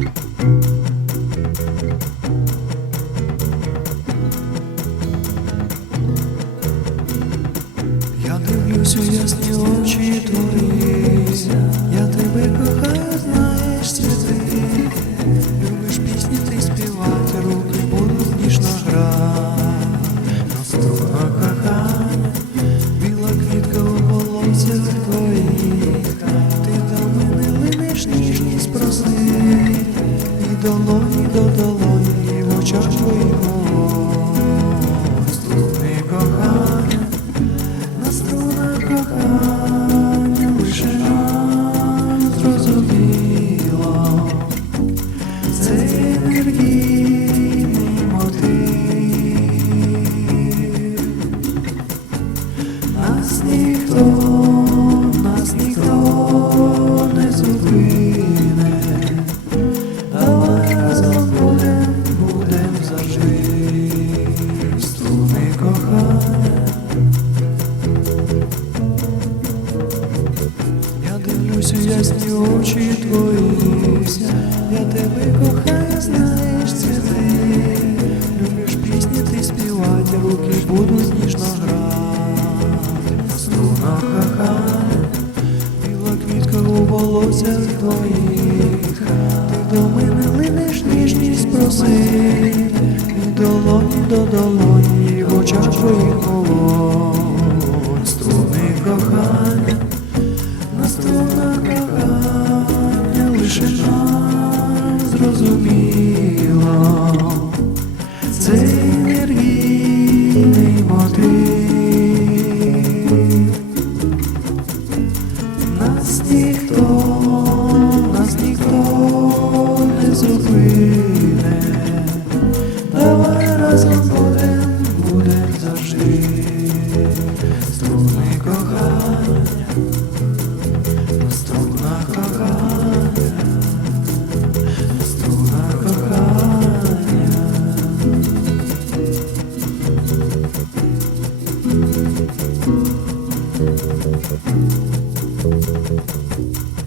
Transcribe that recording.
Я дивлюся ясні очі твої, я тебе кохаю, знаєш святи, любиш пісні, ти руки будуть ніжна гра, на струнах кохання, біла. Долоні до долоні, в очах твоїх струни кохання. На струнах кохання лише нам зрозуміло, це енергійний мотив. Нас ніхто, дивлюсь у ясні очі твої, я тебе кохаю, знаєш цвіти, любиш пісні ти співати, руки будуть ніжно грати, на струнах кохання, біла квітка у волоссях твоїх, ти до мене линеш ніжність проси, від долоні до долоні, в очах твоїх вогонь, зрозуміло, це енергійний мотив. Нас ніхто, нас ніхто не зупине, Thank you.